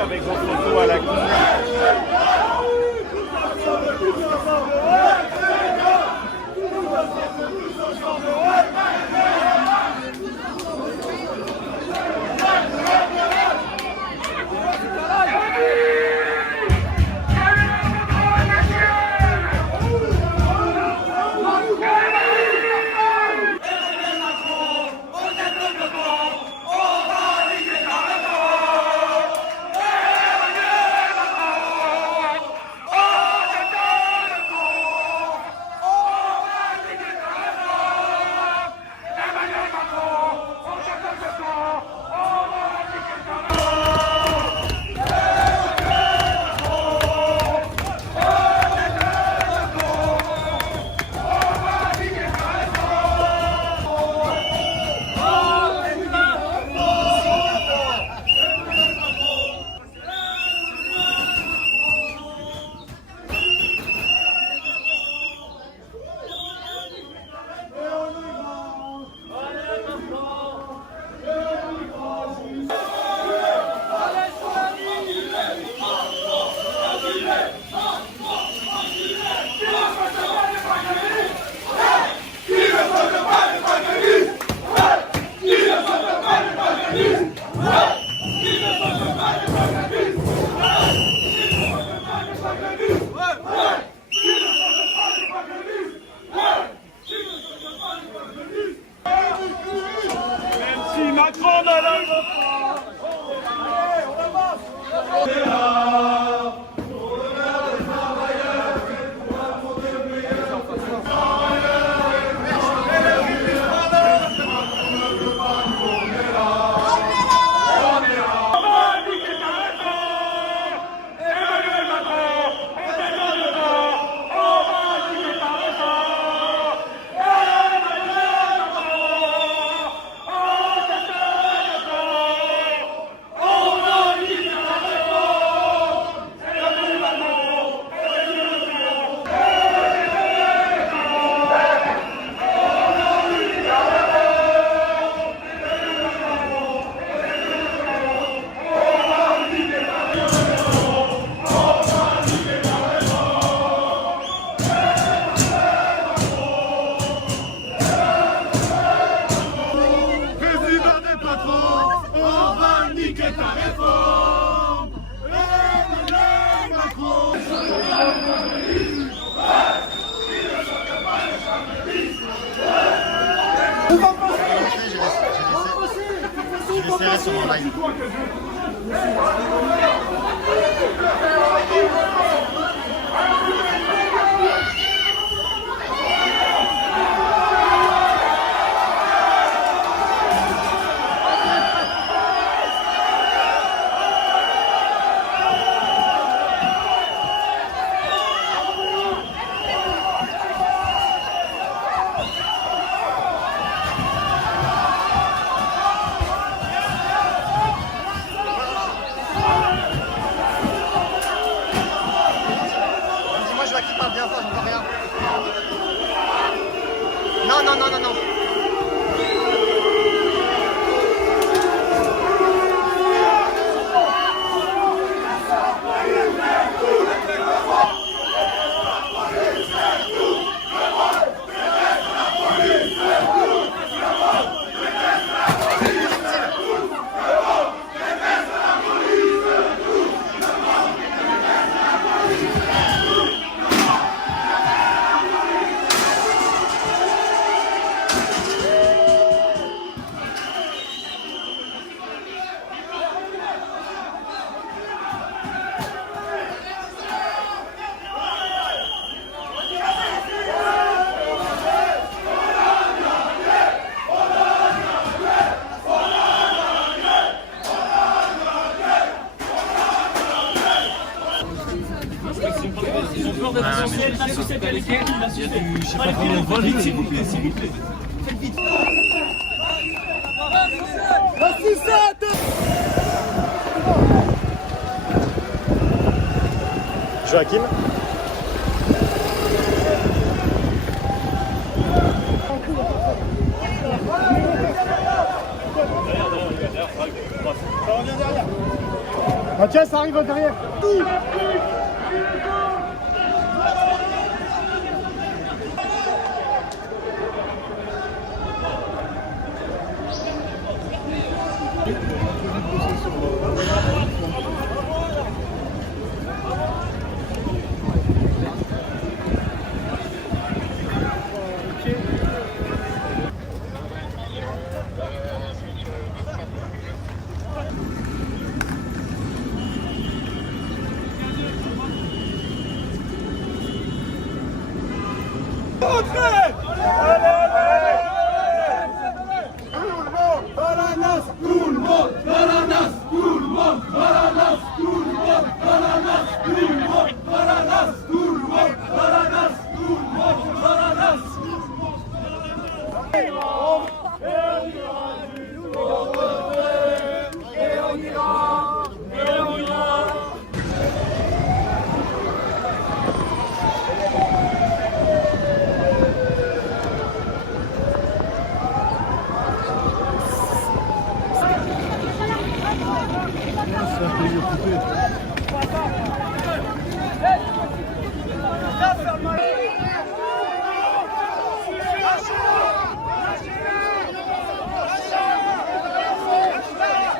Avec vos photos à la cour. Macron ne lâche pas. On est là. J'ai serré sur mon live. dans votre essentiel, la sucette à l'équipe, la sucette. Allez, vite, s'il vous plaît, s'il vous plaît. Faites vite. La sucette. Joachim. Mathieu, ça arrive derrière.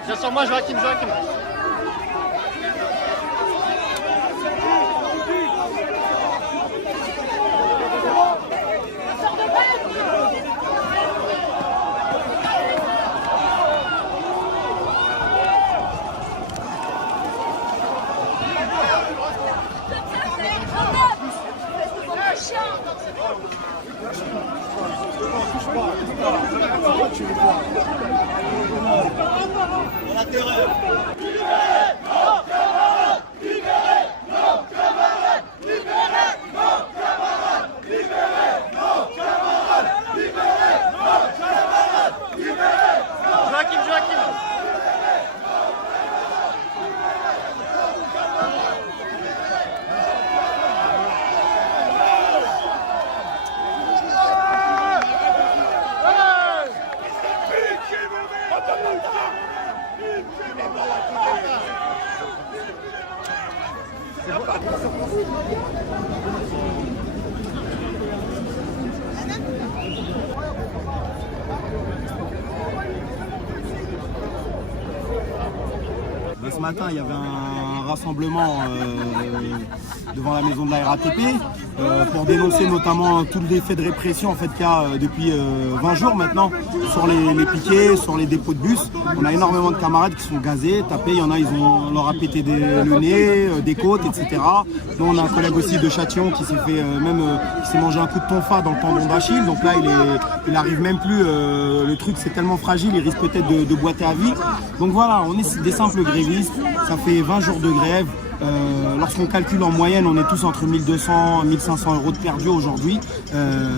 Viens sur moi, Joachim. Joachim. Ce matin, il y avait un rassemblement devant la maison de la RATP pour dénoncer notamment tout le faits de répression en fait, qu'il y a depuis 20 jours maintenant sur les piquets, sur les dépôts de bus. On a énormément de camarades qui sont gazés, tapés, il y en a, on leur a pété le nez, des côtes, etc. Nous, on a un collègue aussi de Châtillon qui s'est fait qui s'est mangé un coup de tonfa dans le tendon d'Achille. Donc là, il arrive même plus, le truc c'est tellement fragile, il risque peut-être de boiter à vie. Donc voilà, on est des simples grévistes, ça fait 20 jours de grève. Lorsqu'on calcule en moyenne, on est tous entre 1200 et 1500 euros de perdus aujourd'hui.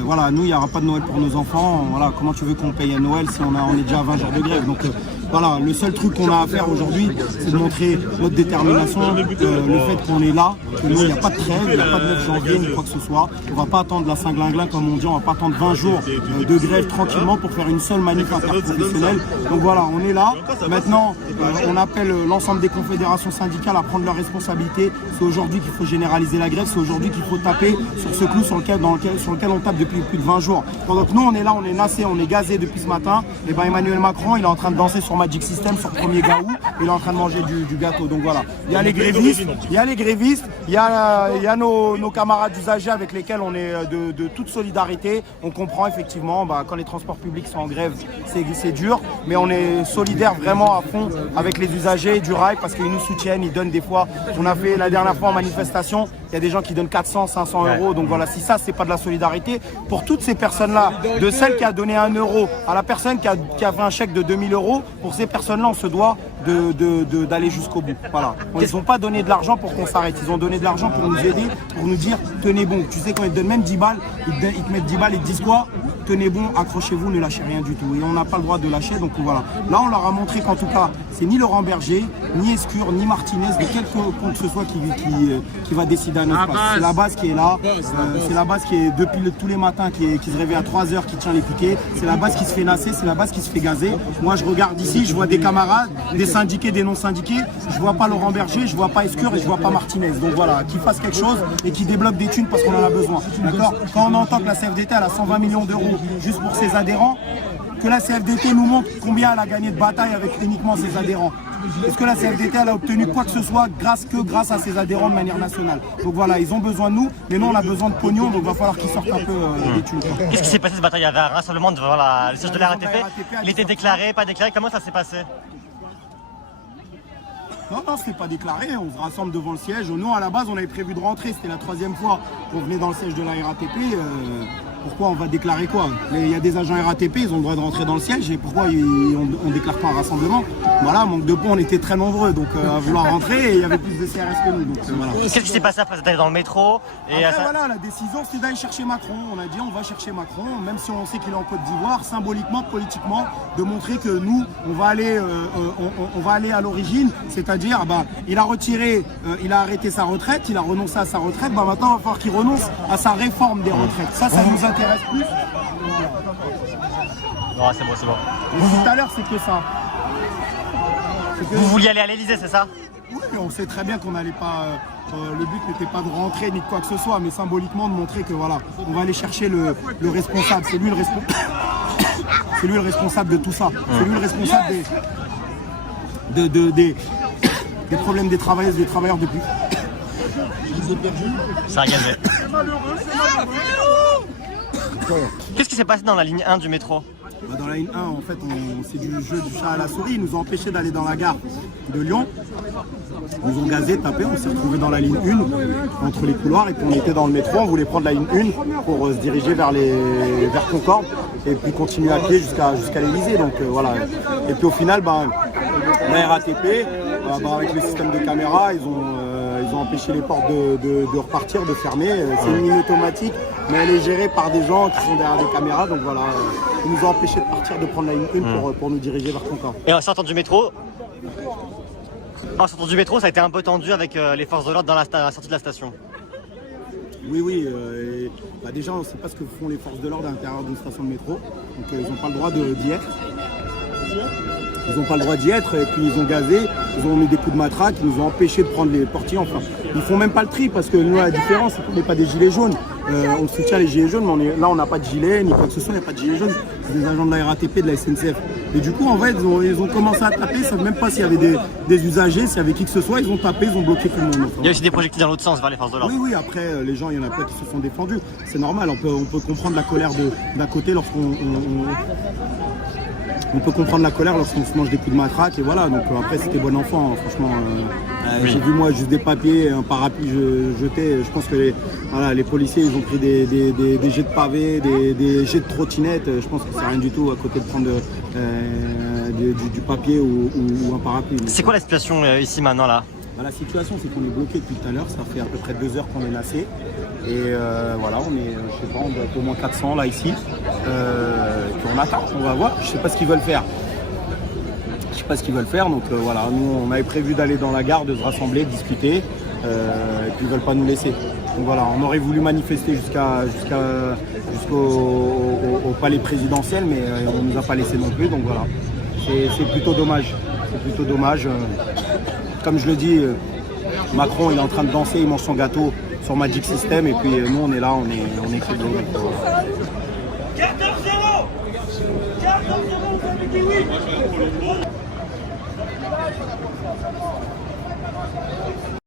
Voilà, nous, il n'y aura pas de Noël pour nos enfants. Voilà, comment tu veux qu'on paye un Noël si on est déjà à 20 jours de grève? Donc voilà, le seul truc qu'on a à faire aujourd'hui, c'est de montrer notre détermination, le fait qu'on est là, que nous, il n'y a pas de trêve, il n'y a pas de 9 janvier ni quoi que ce soit. On ne va pas attendre la Saint-Glinglin comme on dit, on ne va pas attendre 20 jours de grève tranquillement pour faire une seule manif interprofessionnelle. Donc voilà, on est là. Maintenant, on appelle l'ensemble des confédérations syndicales à prendre leurs responsabilités. C'est aujourd'hui qu'il faut généraliser la grève, c'est aujourd'hui qu'il faut taper sur ce clou sur lequel on tape depuis plus de 20 jours. Pendant que nous, on est là, on est nassé, on est gazé depuis ce matin, et ben Emmanuel Macron, il est en train de danser sur Magic System, sur Premier Gaou, et il est en train de manger du gâteau. Donc voilà, il y a les grévistes, il y a nos camarades usagers avec lesquels on est de toute solidarité. On comprend effectivement, quand les transports publics sont en grève, c'est dur, mais on est solidaires vraiment à fond avec les usagers du rail parce qu'ils nous soutiennent, ils donnent des fois. On a fait la dernière fois en manifestation, il y a des gens qui donnent 400, 500 euros. Donc voilà, si ça, c'est pas de la solidarité, pour toutes ces personnes-là, de celle qui a donné 1 euro à la personne qui a fait un chèque de 2000 euros, pour ces personnes-là, on se doit d'aller jusqu'au bout. Voilà. Ils n'ont pas donné de l'argent pour qu'on s'arrête. Ils ont donné de l'argent pour nous aider, pour nous dire tenez bon. Tu sais, quand ils te donnent même 10 balles, ils te mettent 10 balles et te disent quoi? Tenez bon, accrochez-vous, ne lâchez rien du tout. Et on n'a pas le droit de lâcher, donc voilà. Là, on leur a montré qu'en tout cas, c'est ni Laurent Berger, ni Escure, ni Martinez, ni quelqu'un que ce soit qui va décider à notre place. C'est la base qui est là. C'est la base qui est depuis tous les matins, qui se réveille à 3 h, qui tient les piquets. C'est la base qui se fait nasser, c'est la base qui se fait gazer. Moi, je regarde ici, je vois des camarades, des syndiqués, des non-syndiqués. Je vois pas Laurent Berger, je vois pas Escure et je vois pas Martinez. Donc voilà, qu'ils fassent quelque chose et qu'ils débloquent des thunes parce qu'on en a besoin. D'accord? Quand on entend que la CFDT elle a 120 millions d'euros juste pour ses adhérents, que la CFDT nous montre combien elle a gagné de bataille avec uniquement ses adhérents. Est-ce que la CFDT elle a obtenu quoi que ce soit grâce à ses adhérents de manière nationale? Donc voilà, ils ont besoin de nous, mais nous on a besoin de pognon, donc il va falloir qu'ils sortent un peu des thunes. Qu'est-ce qui s'est passé cette bataille? Il y avait un rassemblement devant le siège de la RATP. Il était déclaré, pas déclaré. Comment ça s'est passé? Non, c'était pas déclaré, on se rassemble devant le siège. Nous, à la base, on avait prévu de rentrer, c'était la 3e fois qu'on venait dans le siège de la RATP. Pourquoi on va déclarer quoi? Il y a des agents RATP, ils ont le droit de rentrer dans le siège, et pourquoi on déclare pas un rassemblement? Voilà, manque de peau, on était très nombreux, donc à vouloir rentrer, et il y avait plus de CRS que nous. Voilà. Qu'est-ce qui s'est passé après? Vous êtes allé dans le métro et après, voilà, la décision, c'était d'aller chercher Macron. On a dit, on va chercher Macron, même si on sait qu'il est en Côte d'Ivoire, symboliquement, politiquement, de montrer que nous, on va aller à l'origine, c'est-à-dire, il a retiré, il a arrêté sa retraite, il a renoncé à sa retraite, maintenant, il va falloir qu'il renonce à sa réforme des retraites. Ça nous intéresse plus. Non, c'est bon, c'est bon. Tout à l'heure, c'est que ça. Vous vouliez aller à l'Elysée, c'est ça? Oui, on sait très bien qu'on n'allait pas. Le but n'était pas de rentrer ni de quoi que ce soit, mais symboliquement de montrer que voilà, on va aller chercher le responsable. C'est lui le responsable. C'est lui le responsable de tout ça. C'est lui le responsable des problèmes des travailleuses et des travailleurs depuis. Ça a gagné. Qu'est-ce qui s'est passé dans la ligne 1 du métro? Dans la ligne 1, en fait, c'est du jeu du chat à la souris. Ils nous ont empêchés d'aller dans la gare de Lyon. Ils nous ont gazé, tapé. On s'est retrouvés dans la ligne 1, entre les couloirs. Et puis on était dans le métro. On voulait prendre la ligne 1 pour se diriger vers Concorde. Et puis continuer à pied jusqu'à l'Elysée. Donc voilà. Et puis au final, la RATP, avec le système de caméra, ils ont empêché les portes de repartir, de fermer. C'est une ligne automatique, mais elle est gérée par des gens qui sont derrière des caméras. Donc voilà, ils nous ont empêché de partir, de prendre la ligne 1 pour nous diriger vers Concorde. Et en sortant du métro, ça a été un peu tendu avec les forces de l'ordre dans la sortie de la station. Oui. Déjà, on ne sait pas ce que font les forces de l'ordre à l'intérieur d'une station de métro. Donc ils n'ont pas le droit d'y être. Ils n'ont pas le droit d'y être, et puis ils ont gazé, ils ont mis des coups de matraque, ils nous ont empêché de prendre les portiers. Enfin, ils font même pas le tri parce que nous, la différence, c'est qu'on n'est pas des gilets jaunes. On soutient les gilets jaunes, mais là, on n'a pas de gilet, ni quoi que ce soit, il n'y a pas de gilets jaunes. C'est des agents de la RATP, de la SNCF. Et du coup, en fait, ils ont commencé à taper, ils ne savent même pas s'il y avait des usagers, s'il y avait qui que ce soit, ils ont tapé, ils ont bloqué tout le monde. Enfin, il y a aussi des projectiles dans l'autre sens vers les forces de l'ordre. Oui, après, les gens, il y en a plein qui se sont défendus. C'est normal, on peut comprendre la colère d'un côté lorsqu'on... On peut comprendre la colère lorsqu'on se mange des coups de matraque et voilà, donc après c'était bon enfant, franchement. Oui. J'ai vu moi juste des papiers, un parapluie jeté, je pense que les policiers ils ont pris des jets de pavés, des jets de trottinettes, je pense que c'est rien du tout à côté de prendre du papier ou un parapluie. C'est quoi la situation ici maintenant là? La situation c'est qu'on est bloqué depuis tout à l'heure, ça fait à peu près 2 heures qu'on est lassé. Et voilà, on est, je sais pas, on doit être au moins 400 là ici. Puis on attend, on va voir. Je sais pas ce qu'ils veulent faire. Donc voilà, nous on avait prévu d'aller dans la gare, de se rassembler, de discuter. Et puis ils veulent pas nous laisser. Donc voilà, on aurait voulu manifester jusqu'au palais présidentiel, mais on nous a pas laissé non plus. Donc voilà, c'est plutôt dommage. Comme je le dis, Macron il est en train de danser, il mange son gâteau sur Magic System et puis nous on est là, on est criblés. 14-0 vous avez dit oui.